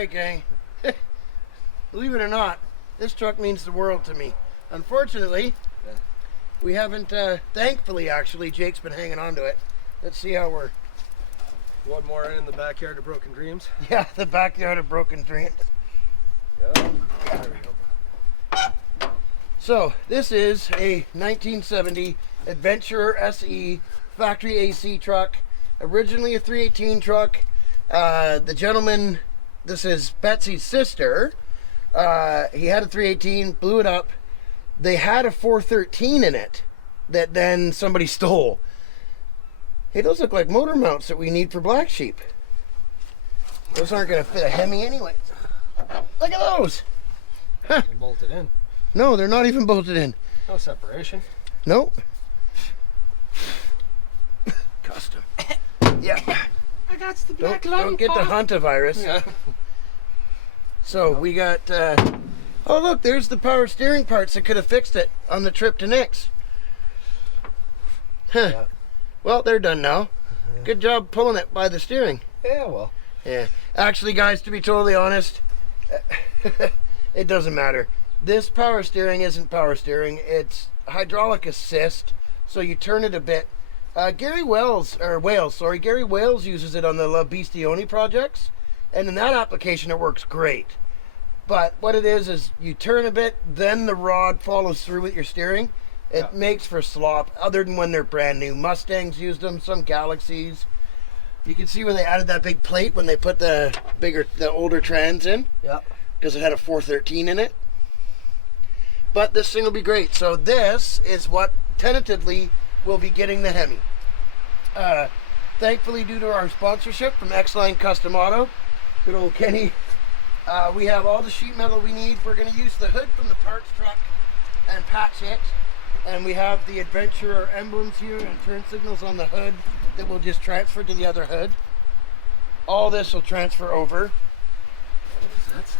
right, gang. Believe it or not, this truck means the world to me. Unfortunately, we haven't, thankfully actually, Jake's been hanging on to it. Let's see how we're... One more in the backyard of broken dreams. Yeah, the backyard of broken dreams. Yeah, there we go. So, this is a 1970 Adventurer SE factory AC truck. Originally a 318 truck. The gentleman, this is Betsy's sister, he had a 318, blew it up. They had a 413 in it that then somebody stole. Hey, those look like motor mounts that we need for Black Sheep. Those aren't going to fit a Hemi anyway. Look at those. Huh. They're bolted in. No, they're not even bolted in. No separation. Nope. Custom. Yeah. I got the black Don't get the hantavirus. Yeah. So we got, oh look, there's the power steering parts that could have fixed it on the trip to Nick's. Huh. Yeah. Well, they're done now. Good job pulling it by the steering. Yeah, well. Yeah. Actually, guys, to be totally honest, it doesn't matter. This power steering isn't power steering. It's hydraulic assist. So you turn it a bit. Gary Wales uses it on the La Bestioni projects. And in that application, it works great. But what it is you turn a bit, then the rod follows through with your steering. It makes for slop, other than when they're brand new. Mustangs used them, some Galaxies. You can see where they added that big plate when they put the older trans in. Yeah. Because it had a 413 in it. But this thing will be great. So this is what tentatively will be getting the Hemi. Thankfully, due to our sponsorship from X-Line Custom Auto, good old Kenny, we have all the sheet metal we need. We're going to use the hood from the parts truck and patch it. And we have the Adventurer emblems here and turn signals on the hood that will just transfer to the other hood. All this will transfer over. What is that?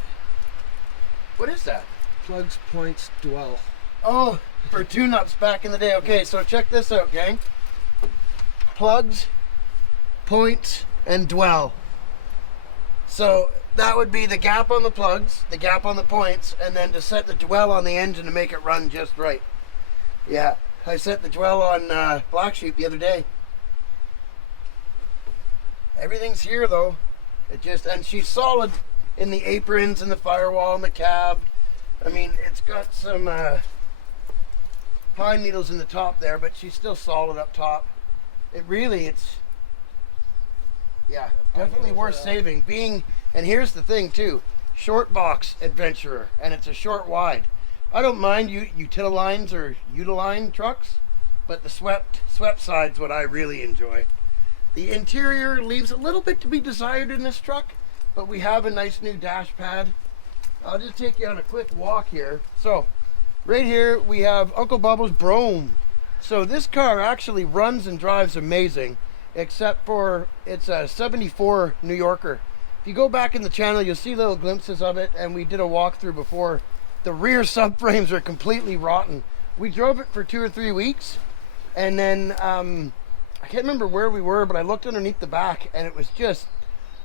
What is that? Plugs, points, dwell. Oh, for tune-ups back in the day. Okay, so check this out, gang. Plugs, points, and dwell. So that would be the gap on the plugs, the gap on the points, and then to set the dwell on the engine to make it run just right. Yeah, I set the dwell on Black Sheep the other day. Everything's here though. And she's solid in the aprons and the firewall and the cab. I mean, it's got some pine needles in the top there, but she's still solid up top. It's definitely worth saving. And here's the thing too, short box Adventurer, and it's a short wide. I don't mind Utililines or Utiline trucks, but the swept side's what I really enjoy. The interior leaves a little bit to be desired in this truck, but we have a nice new dash pad. I'll just take you on a quick walk here. So, right here we have Uncle Bubba's Brome. So this car actually runs and drives amazing, except for it's a 74 New Yorker. If you go back in the channel, you'll see little glimpses of it, and we did a walkthrough before. The rear subframes are completely rotten. We drove it for 2 or 3 weeks, and then I can't remember where we were, but I looked underneath the back, and it was just,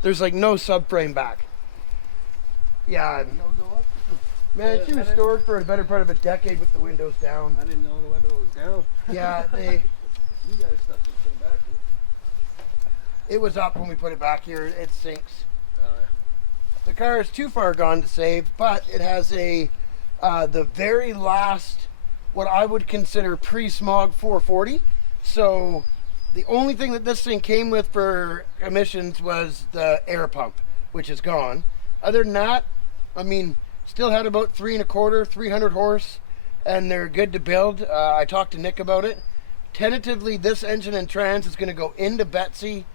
there's like no subframe back. Yeah, man, she was stored for a better part of a decade with the windows down. I didn't know the window was down. Yeah, You guys stuff this thing back here. it was up when we put it back here. It sinks. Yeah. The car is too far gone to save, but it has the very last, what I would consider pre-smog 440. So the only thing that this thing came with for emissions was the air pump, which is gone. Other than that, I mean, still had about 3 1/4, 300 horse, and they're good to build. I talked to Nick about it. Tentatively, this engine and trans is going to go into Betsy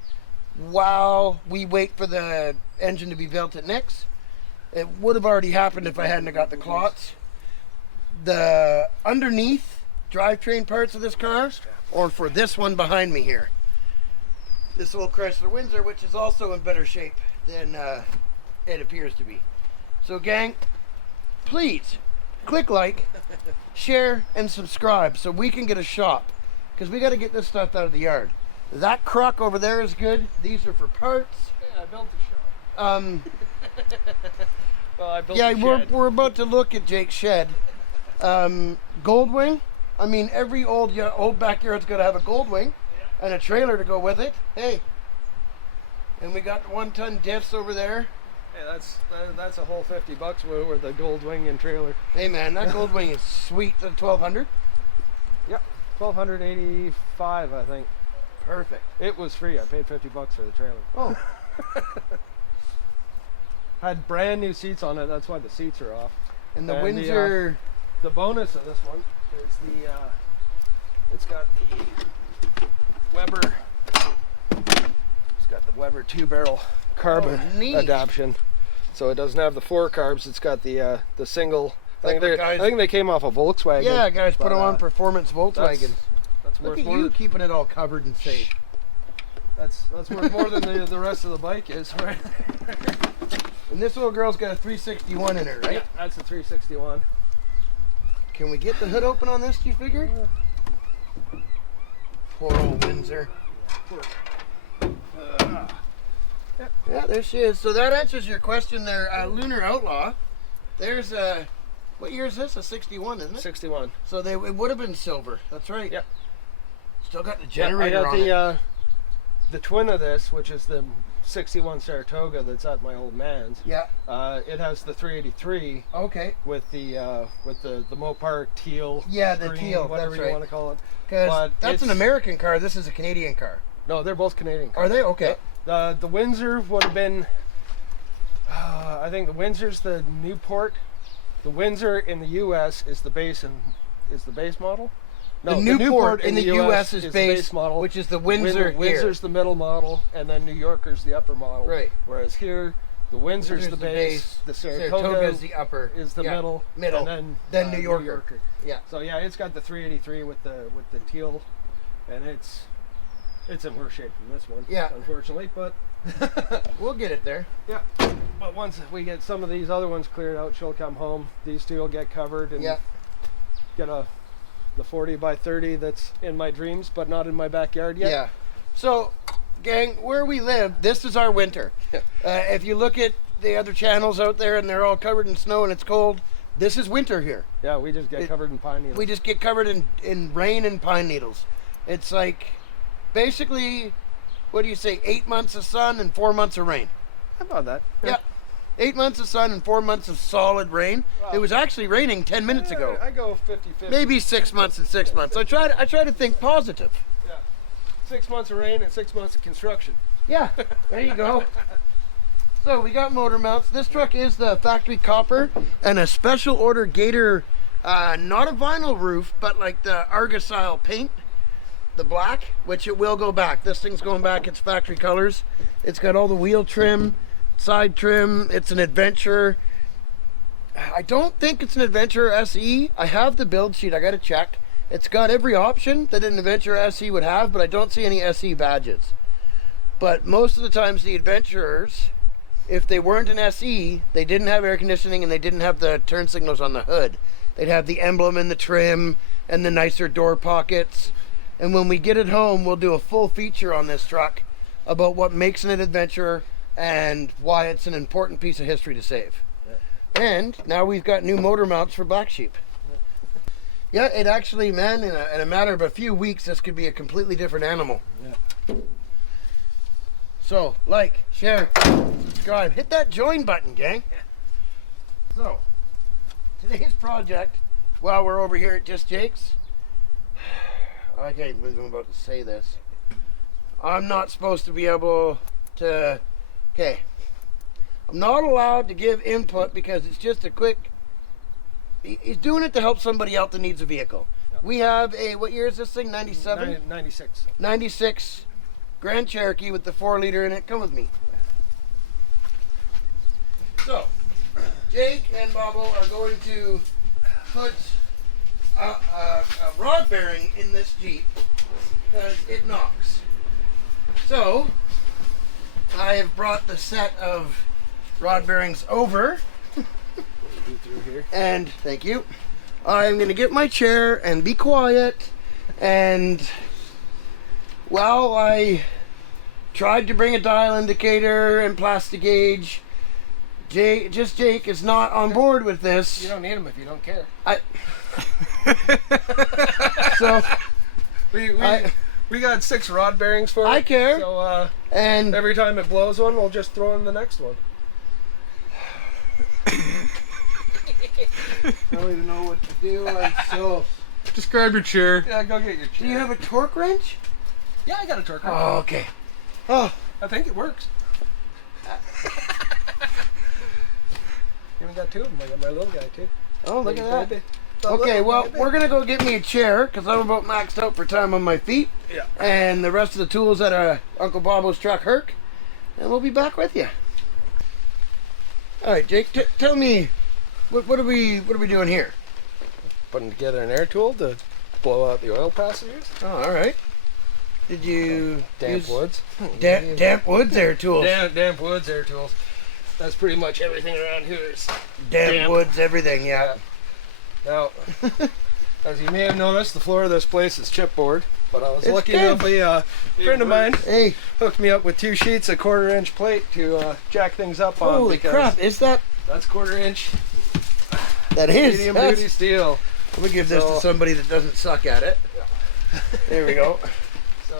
while we wait for the engine to be built at Nick's. It would have already happened if I hadn't got the clots. The underneath drivetrain parts of this car, or for this one behind me here, this old Chrysler Windsor, which is also in better shape than it appears to be. So gang, please click like, share, and subscribe so we can get a shop, because we got to get this stuff out of the yard. That crock over there is good. These are for parts. Yeah, I built the shop. Well, I built Yeah, a shed. we're about to look at Jake's shed. Goldwing. I mean, every old backyard's got to have a Goldwing and a trailer to go with it. Hey. And we got 1-ton diffs over there. Hey, that's a whole $50 with the Goldwing and trailer. Hey man, that Goldwing is sweet. The 1200. Yep, 1,285, I think. Perfect. It was free. I paid $50 for the trailer. Oh. Had brand new seats on it. That's why the seats are off. And the And Windsor. The bonus of this one is it's got the Weber. It's got the Weber 2-barrel carb neat. adaptation, so it doesn't have the 4 carbs. It's got the single. Like the guys- I think they came off a Volkswagen. Yeah, guys, put but, them on performance Volkswagens. That's Look worth at more. you keeping it all covered and safe. That's worth more than the rest of the bike is, right? And this little girl's got a 361 in her, right? Yeah, that's a 361. Can we get the hood open on this, do you figure? Poor old Windsor. Yeah, there she is. So that answers your question there, Lunar Outlaw. There's a, what year is this? A 61, isn't it? 61. So it would have been silver. That's right. Yep. Still got the Yeah, generator I got on it. the twin of this, which is the 61 Saratoga that's at my old man's. Yeah. It has the 383 Okay. with the Mopar teal. Yeah, the green, teal, whatever that's you right. want to call it. Because But that's an it's- American car. This is a Canadian car. No, they're both Canadian cars. Are they? Okay. The Windsor would have been. I think the Windsor's the Newport. The Windsor in the U.S. is the base model. No, the Newport in the U.S. is the base model, which is the Windsor here. Windsor's the middle model, and then New Yorker's the upper model. Right. Whereas here, the Windsor's the base, the Saratoga is the upper. is the Yeah, middle, and then New Yorker. Yeah. So yeah, it's got the 383 with the teal, and it's in worse shape than this one. Yeah. Unfortunately, but We'll get it there. yeah. But once we get some of these other ones cleared out, she'll come home. These two will get covered and Yeah. get the 40 by 30 that's in my dreams, but not in my backyard yet. Yeah. So, gang, where we live, this is our winter. Yeah. If you look at the other channels out there and they're all covered in snow and it's cold, this is winter here. Yeah, we just get covered in pine needles. We just get covered in rain and pine needles. It's like basically, what do you say, 8 months of sun and 4 months of rain. How about that? Yeah. 8 months of sun and 4 months of solid rain. Wow. It was actually raining 10 minutes ago. I go 50-50. Maybe 6 months and 6 months. I try to think positive. Yeah. 6 months of rain and 6 months of construction. Yeah, there you go. So we got motor mounts. This truck is the factory copper and a special order Gator, not a vinyl roof, but like the Argosile paint, the black, which it will go back. This thing's going back. It's factory colors. It's got all the wheel trim, side trim. It's an Adventure. I don't think it's an Adventure SE. I have the build sheet. I got to check. It's got every option that an Adventure SE would have, but I don't see any SE badges. But most of the times the Adventurers, if they weren't an SE, they didn't have air conditioning and they didn't have the turn signals on the hood. They'd have the emblem and the trim and the nicer door pockets. And when we get it home, we'll do a full feature on this truck about what makes it an adventurer and why it's an important piece of history to save. Yeah. And now we've got new motor mounts for Black Sheep. Yeah, it actually, man, in a matter of a few weeks, this could be a completely different animal. Yeah. So, like, share, subscribe, hit that join button, gang. So, today's project, while we're over here at Just Jake's, I can't believe I'm about to say this. I'm not supposed to be able to, okay, I'm not allowed to give input because it's just a quick, he's doing it to help somebody out that needs a vehicle. Yeah. We have a, what year is this thing, 97? 96. 96 Grand Cherokee with the 4-liter in it. Come with me. So, Jake and Bobo are going to put a rod bearing in this Jeep because it knocks. So, I have brought the set of rod bearings over. Through here. And thank you. I'm going to get my chair and be quiet. And well, I tried to bring a dial indicator and plastic gauge. Jake is not on board with this. You don't need them if you don't care. So we got 6 rod bearings for it. I care. So and every time it blows one, we'll just throw in the next one. I don't even know what to do. So Just grab your chair. Yeah, go get your chair. do you have a torque wrench? Yeah, I got a torque wrench. Oh, okay. Oh, I think it works. Even got 2 of them. I got my little guy too. oh, look at that. Baby. Okay, well, we're gonna go get me a chair because I'm about maxed out for time on my feet. Yeah. And the rest of the tools at Uncle Bobo's truck, Herc, and we'll be back with you. All right, Jake, tell me, what are we doing here? Putting together an air tool to blow out the oil passages. Oh, all right. Did you Damp use woods. damp woods air tools? Damp woods air tools. That's pretty much everything around here is Damp woods, everything, yeah. Now, as you may have noticed, the floor of this place is chipboard, but I was It's lucky good. enough a friend of mine Hey, hooked me up with 2 sheets of 1/4 inch plate to jack things up on. holy because crap! Is that 1/4 inch that is? medium That's- duty steel. Let me give this to So- somebody that doesn't suck at it. There we go. So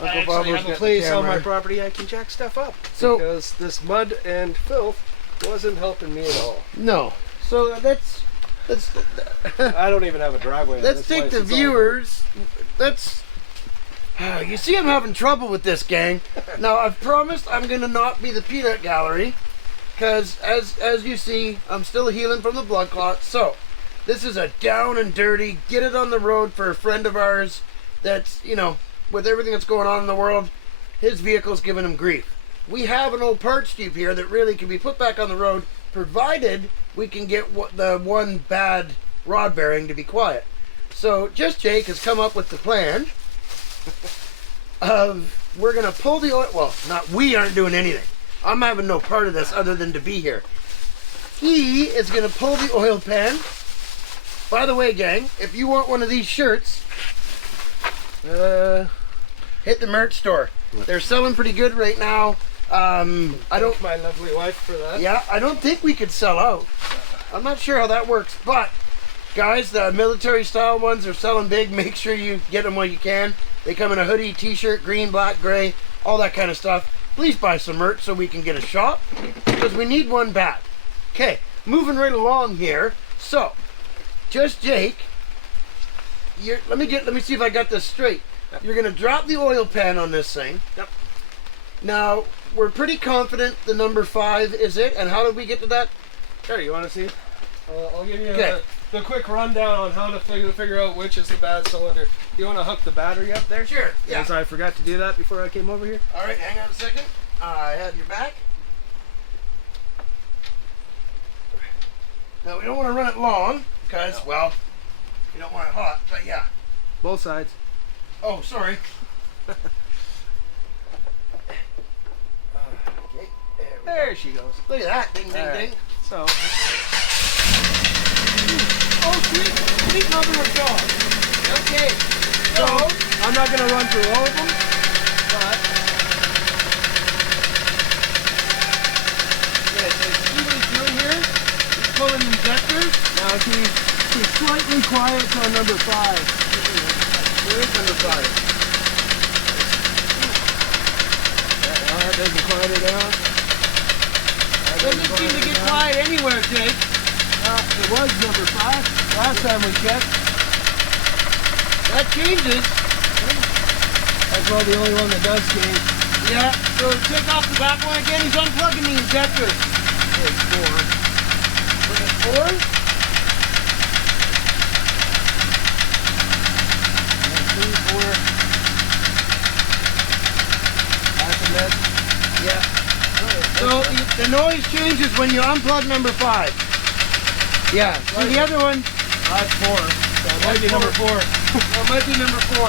Uncle I actually Bobo's have got a the place on my camera. property I can jack stuff up. So- because this mud and filth wasn't helping me at all. No. So let's I don't even have a driveway. in let's this take place. the It's all- viewers. Let's. You see, I'm having trouble with this, gang. Now I've promised I'm gonna not be the peanut gallery, because as you see, I'm still healing from the blood clot. So this is a down and dirty, get it on the road for a friend of ours. That's, you know, with everything that's going on in the world, his vehicle's giving him grief. We have an old parts tube here that really can be put back on the road, provided we can get the one bad rod bearing to be quiet. So Just Jake has come up with the plan of we're gonna pull the oil. Well, we aren't doing anything. I'm having no part of this other than to be here. He is gonna pull the oil pan. By the way, gang, if you want one of these shirts, hit the merch store. They're selling pretty good right now. I don't. Thank my lovely wife for that. Yeah, I don't think we could sell out. I'm not sure how that works, but guys, the military style ones are selling big. Make sure you get them while you can. They come in a hoodie, t-shirt, green, black, gray, all that kind of stuff. Please buy some merch so we can get a shop, because we need one bad. Okay, moving right along here. So, Just Jake, let me see if I got this straight. You're gonna drop the oil pan on this thing. Yep. Now, we're pretty confident the number 5 is it, and how did we get to that? Sure, you want to see? I'll give you Okay. the quick rundown on how to figure out which is the bad cylinder. You want to hook the battery up there? Sure, yeah. Because I forgot to do that before I came over here. All right, hang on a second. I have your back. Now, we don't want to run it long, because, well, we don't want it hot, but yeah. Both sides. Oh, sorry. Okay, There she goes. look at that. Ding, ding, All right. ding. So, Oh, sweet mother of God. Okay, so, I'm not going to run through all of them, but yeah, so see what he's doing here? He's pulling injectors. now she's slightly quiet on number 5. Where is number 5? That doesn't quiet her down. Doesn't seem to get quiet anywhere, Jake. It was number 5 last time we checked. That changes. That's well the only one that does change. Yeah, so take off the back one again. He's unplugging the injector. It's 4. Bring it forward. Yeah. So the noise changes when you unplug number 5. Yeah. So the other one, That's 4. So it might be number 4. well, it might be number 4.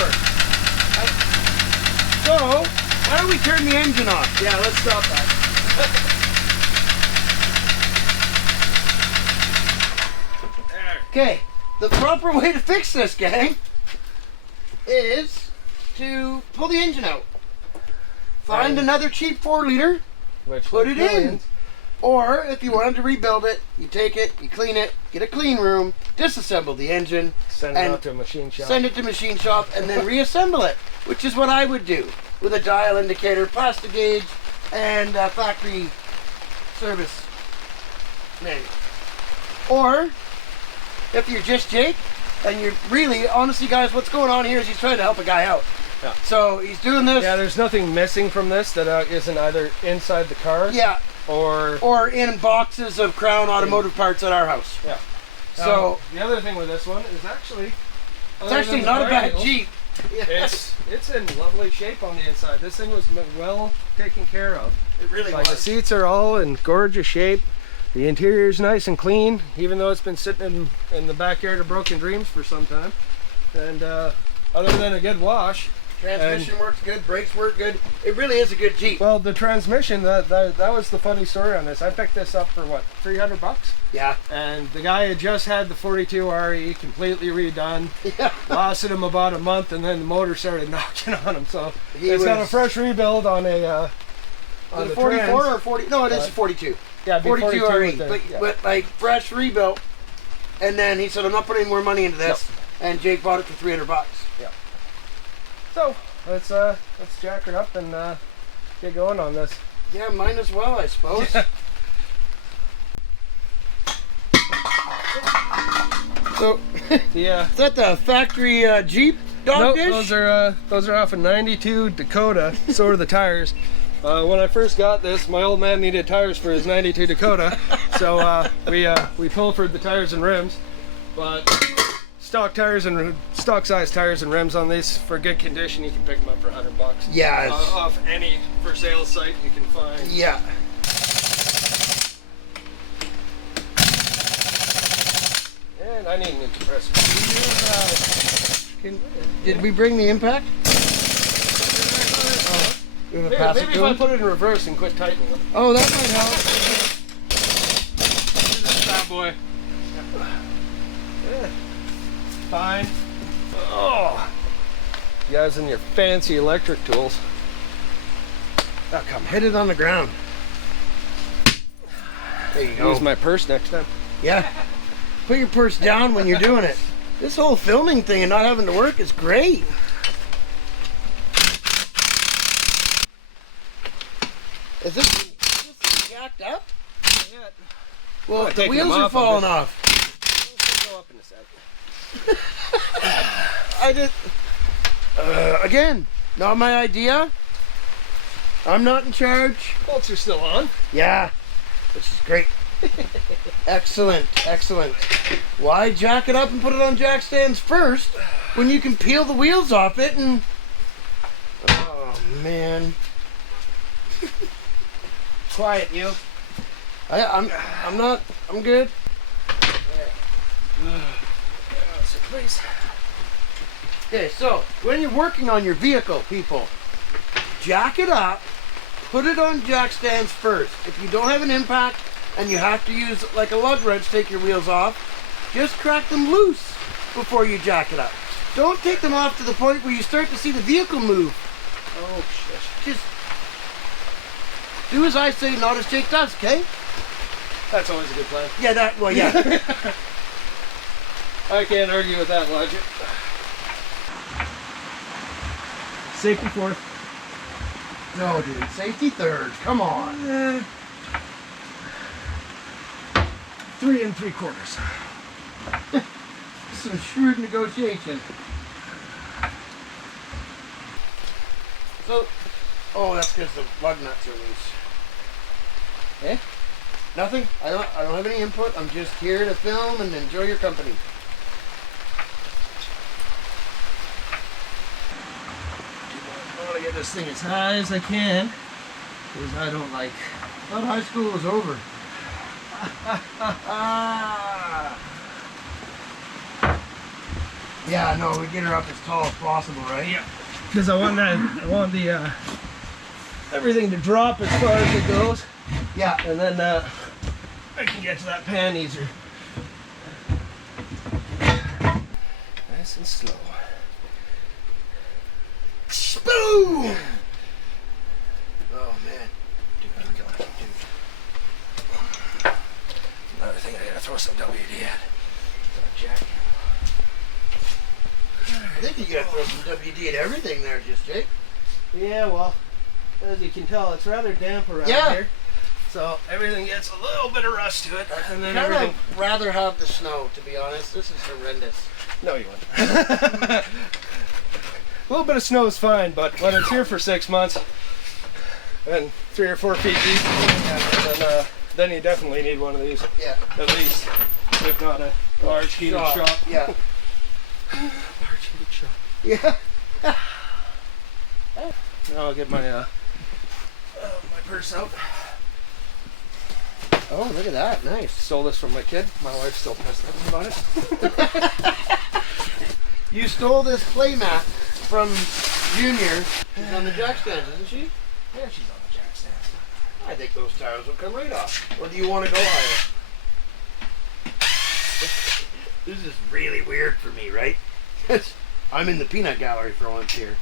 So why don't we turn the engine off? Yeah, let's stop that. Okay. The proper way to fix this, gang, is to pull the engine out. Find Right. another cheap 4-liter. Which Put it in. millions. Or if you wanted to rebuild it, you take it, you clean it, get a clean room, disassemble the engine, Send it out to a machine shop. send it to machine shop, and then reassemble it, which is what I would do with a dial indicator, plastic gauge, and factory service manual. Or if you're just Jake, and you're really, honestly, guys, what's going on here is he's trying to help a guy out. Yeah. So he's doing this. Yeah, there's nothing missing from this that isn't either inside the car. Yeah. Or in boxes of Crown automotive parts at our house. Yeah. So the other thing with this one is actually it's actually not a bad Jeep. Yeah. It's in lovely shape on the inside. This thing was well taken care of. It really Like was. the seats are all in gorgeous shape. The interior is nice and clean, even though it's been sitting in the backyard of Broken Dreams for some time. And other than a good wash. Transmission works good, brakes work good. It really is a good Jeep. Well, the transmission, that was the funny story on this. I picked this up for what, $300? Yeah. And the guy had just had the 42 RE completely redone. Yeah. Lasted him about a month, and then the motor started knocking on him. So it's got a was- fresh rebuild on a on the the 44 trans. or 40? No, it is a 42. Yeah, it'd be 42 42 RE, with the- yeah. but like fresh rebuilt. And then he said, "I'm not putting any more money into this." And Jake bought it for $300. So let's jack her up and get going on this. Yeah, mine as well, I suppose. So, Yeah. is that the factory Jeep dog Nope, dish? those are off a '92 Dakota. So are the tires. When I first got this, my old man needed tires for his '92 Dakota, so we pilfered the tires and rims. But stock size tires and rims on these for good condition, you can pick them up for $100. Yeah. it's- Off any for sale site you can find. Yeah. And I need a new compressor. Did we bring the impact? You wanna pass it Maybe to if I him? put it in reverse and quit tightening them. Oh, that might help. This bad boy. Yeah. Fine. Oh. You guys and your fancy electric tools. Oh, come hit it on the ground. There you go. Use my purse next time. Yeah. Put your purse down when you're doing it. This whole filming thing and not having to work is great. Is this thing jacked up? Yeah. Well, the taking wheels them are off, falling I'm off. Go up in a sec. I did. Again, not my idea. I'm not in charge. Bolts are still on. Yeah, which is great. Excellent, excellent. Why jack it up and put it on jack stands first when you can peel the wheels off it and... Oh, man. Quiet, you. I'm not, I'm good. So please. Okay, so when you're working on your vehicle, people, jack it up, put it on jack stands first. If you don't have an impact and you have to use like a lug wrench to take your wheels off, just crack them loose before you jack it up. Don't take them off to the point where you start to see the vehicle move. Oh shit. Just do as I say, not as Jake does, okay? That's always a good plan. Yeah, that, well, yeah. I can't argue with that logic. Safety fourth. No, dude, safety third, come on. 3 3/4. Some shrewd negotiation. So, oh, that's because the lug nuts are loose. Eh? Nothing? I don't have any input. I'm just here to film and enjoy your company. I want to get this thing as high as I can, because I don't like. Thought high school was over. Yeah, no, we get her up as tall as possible, right? Yeah. Because I want the everything to drop as far as it goes, Yeah. and then I can get to that pan easier. Nice and slow. Boom! Oh man. Dude, look at that, dude. I think you gotta throw some WD at everything there, just Jake. Yeah, well, as you can tell, it's rather damp around here. So everything gets a little bit of rust to it, and then I'd everything. rather have the snow, to be honest. This is horrendous. No, you wouldn't. A little bit of snow is fine, but when it's here for 6 months and 3 or 4 feet deep, then you definitely need one of these. Yeah. At least, if not a large heated shop. Yeah. Large heated shop. Yeah. Now I'll get my my purse out. Oh, look at that. Nice. Stole this from my kid. My wife's still pissed at me about it. You stole this playmat from Junior. She's on the jack stands, isn't she? Yeah, she's on the jack stand. I think those tires will come right off. Or do you want to go higher? This is really weird for me, right? I'm in the peanut gallery for once here.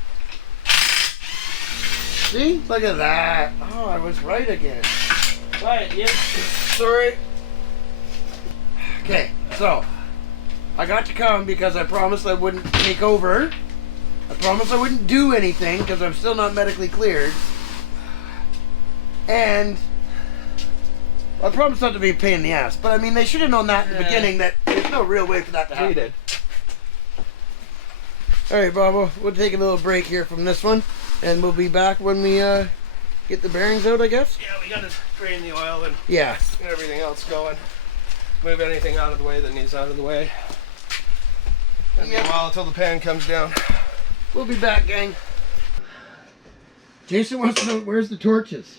See? Look at that. Oh, I was right again. Quiet, yeah. Sorry. Okay, so I got to come because I promised I wouldn't take over. I promised I wouldn't do anything because I'm still not medically cleared. And I promised not to be a pain in the ass. But I mean, they should have known that in the beginning that there's no real way for that to happen. We did. All right, Bobo, we'll take a little break here from this one. And we'll be back when we get the bearings out, I guess. Yeah, we gotta drain the oil and Yeah. get everything else going. Move anything out of the way that needs out of the way. It'll be a while until the pan comes down. We'll be back, gang. Jason wants to know where's the torches.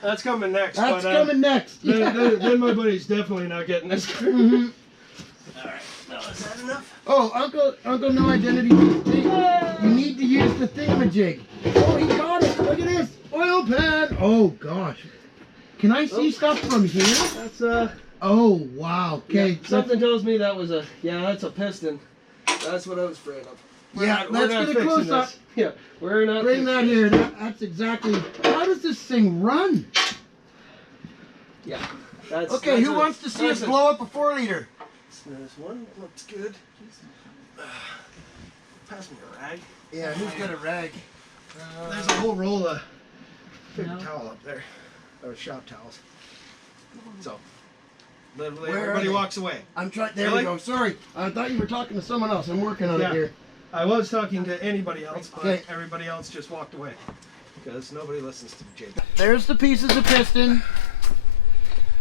That's coming next. That's coming next. Then my buddy's definitely not getting this. Mm-hmm. Alright, now is that enough? Oh, Uncle No Identity. You need to use the thingamajig. Oh, he got it. Look at this. Oil pan. Oh, gosh. Can I see stuff from here? That's Oh, wow. Okay. yeah, something tells me that was that's a piston. That's what I was afraid of. Let's get a close up. Yeah, we're not. Bring that here. That's exactly. How does this thing run? Yeah. That's, Okay, who wants to see us blow up a 4-liter? This one looks good. Pass me a rag. Yeah, who's got a rag? There's a whole roll of paper towel up there. Or shop towels. So, literally Where are everybody they? walks away. I'm trying. There Really? we go. Sorry, I thought you were talking to someone else. I'm working on it here. I was talking to anybody else, but Okay. everybody else just walked away. Because nobody listens to Jake. There's the pieces of piston.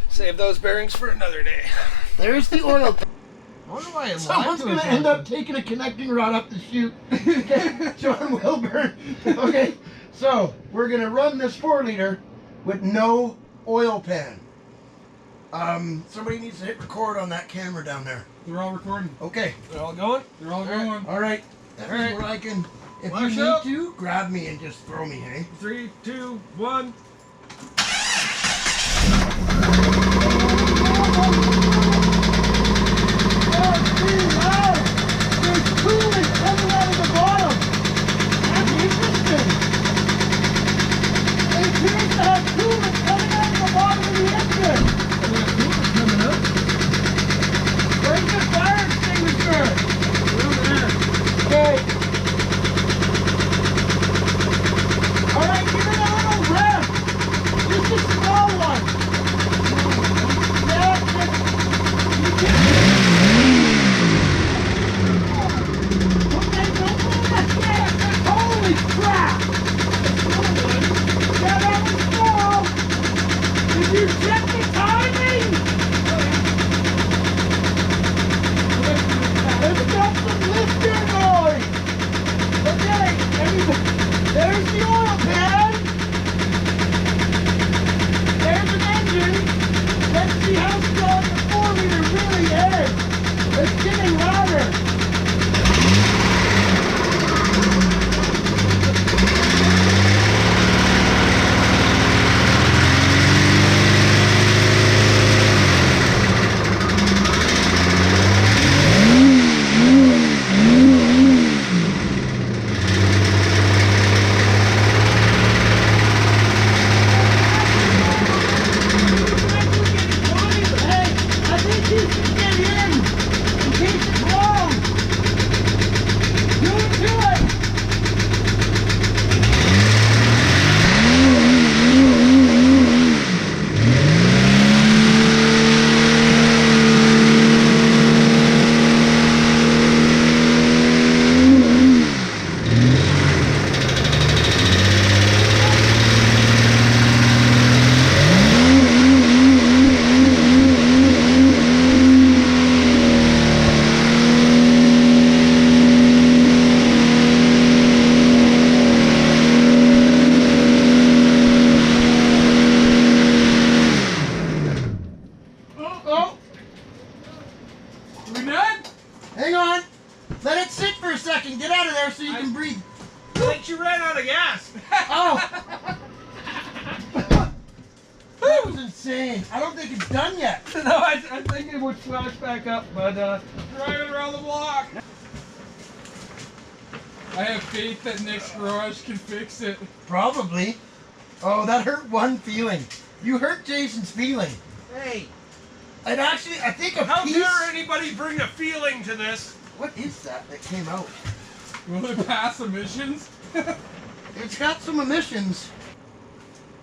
Save those bearings for another day. There's the oil. I wonder why it Someone's gonna end up taking a connecting rod up the chute. Okay, John Wilburn. Okay, so we're gonna run this 4-liter with no oil pan. Somebody needs to hit record on that camera down there. They're all recording. Okay. They're all going? They're all going. All right. That's All right. where I can. If Lash you need out. to, grab me and just throw me, hey? 3, 2, 1. There's coolant coming out of the bottom. That's interesting. It appears to have coolant coming out of the bottom of the engine. Coming out. Where's the fire extinguisher? Over there. Okay. All right, give it a little rev. for a second. Get out of there so you can breathe. I think you ran out of gas. Oh! That was insane. I don't think it's done yet. No, I think it would flash back up, but driving around the block. I have faith that Nick's garage can fix it. Probably. Oh, that hurt one feeling. You hurt Jason's feeling. Hey, And actually, I think a how piece... dare anybody bring a feeling to this? What is that came out? Will it pass emissions? It's got some emissions.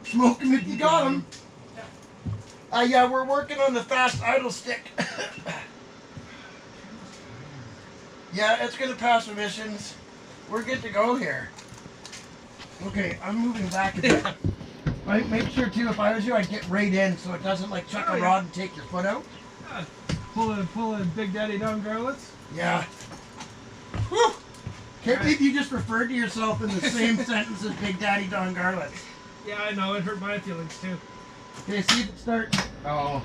Smoke 'em if you got 'em. Yeah, we're working on the fast idle stick. Yeah, it's gonna pass emissions. We're good to go here. Okay, I'm moving back a bit. Make sure too, if I was you, I'd get right in so it doesn't like chuck a rod and take your foot out. Pull a Big Daddy down garlets. Yeah. Whew. Can't believe you just referred to yourself in the same sentence as Big Daddy Don Garlets. Yeah, I know, it hurt my feelings too. Okay, see if it starts. Oh.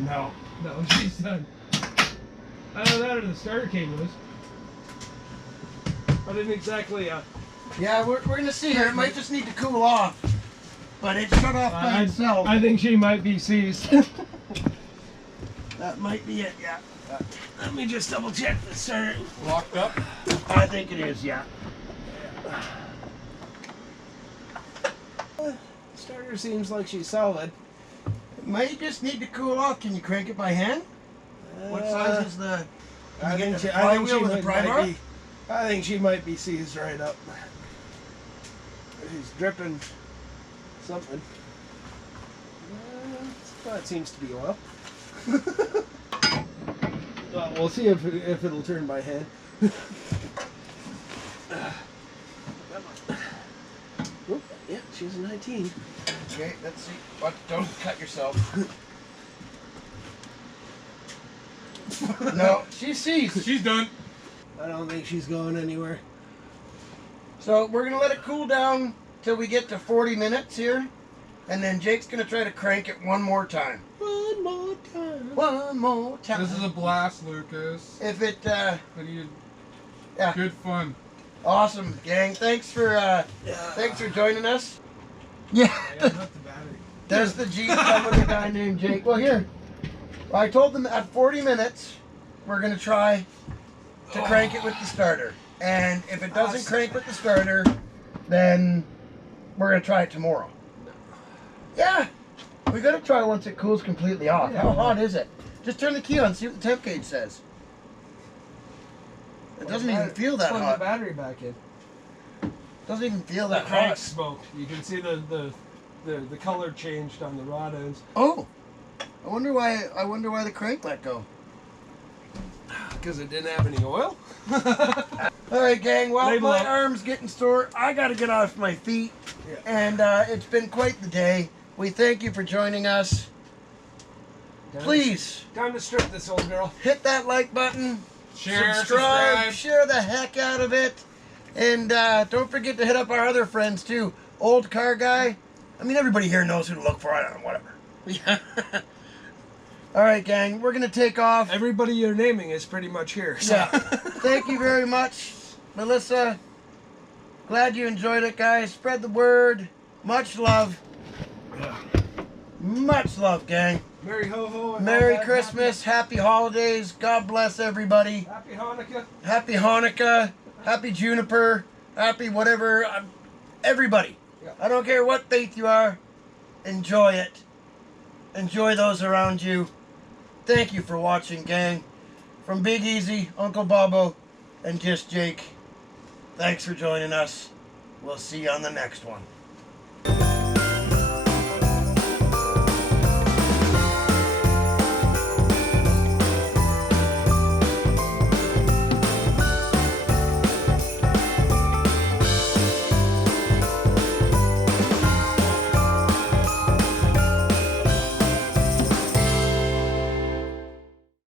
No. No, she's done. Either that or the starter came loose. I didn't exactly, Yeah, we're gonna see here. It might just need to cool off. But it shut off by itself. I think she might be seized. That might be it, yeah. Let me just double check the starter. Locked up? I think it is, yeah. Starter seems like she's solid. It might just need to cool off. Can you crank it by hand? What size is the... I think she with a pry bar? I think she might be seized right up. She's dripping something. That seems to be oil. Well, we'll see if it'll turn by hand. Oop, yeah, she's a 19. Okay, let's see. But don't cut yourself. No, she's seized. She's done. I don't think she's going anywhere. So we're gonna let it cool down till we get to 40 minutes here, and then Jake's gonna try to crank it one more time. One more time. One more time. This is a blast, Lucas. If it, But you, yeah, good fun. awesome, gang. Thanks for joining us. Yeah, Not the battery. there's the Jeep coming with a guy named Jake. Well, here, I told them at 40 minutes we're gonna try to crank it with the starter, and if it doesn't crank with the starter, then we're gonna try it tomorrow. Yeah, we gotta try once it cools completely off. How hot is it? Just turn the key on, see what the temp gauge says. It doesn't even feel that Plug hot. the battery back in. Doesn't even feel The that crank hot. smoked. You can see the color changed on the rod ends. Oh, I wonder why the crank let go. Because it didn't have any oil? All right, gang. Well, Label my up. arm's getting sore. I got to get off my feet, Yeah. and it's been quite the day. We thank you for joining us. Please Time to strip this old girl. hit that like button, Share, subscribe, share the heck out of it, and don't forget to hit up our other friends too. Old Car Guy. I mean, everybody here knows who to look for. I don't know, whatever. Yeah. All right, gang. We're gonna take off. Everybody you're naming is pretty much here. So. Yeah. Thank you very much, Melissa. Glad you enjoyed it, guys. Spread the word. Much love. Yeah. Much love, gang. Merry ho ho. And Merry all that. Christmas. Happy holidays. God bless everybody. Happy Hanukkah. Happy Hanukkah. Happy Juniper. Happy whatever. Everybody. Yeah. I don't care what faith you are. Enjoy it. Enjoy those around you. Thank you for watching, gang. From Big Easy, Uncle Bobo, and just Jake. Thanks for joining us. We'll see you on the next one.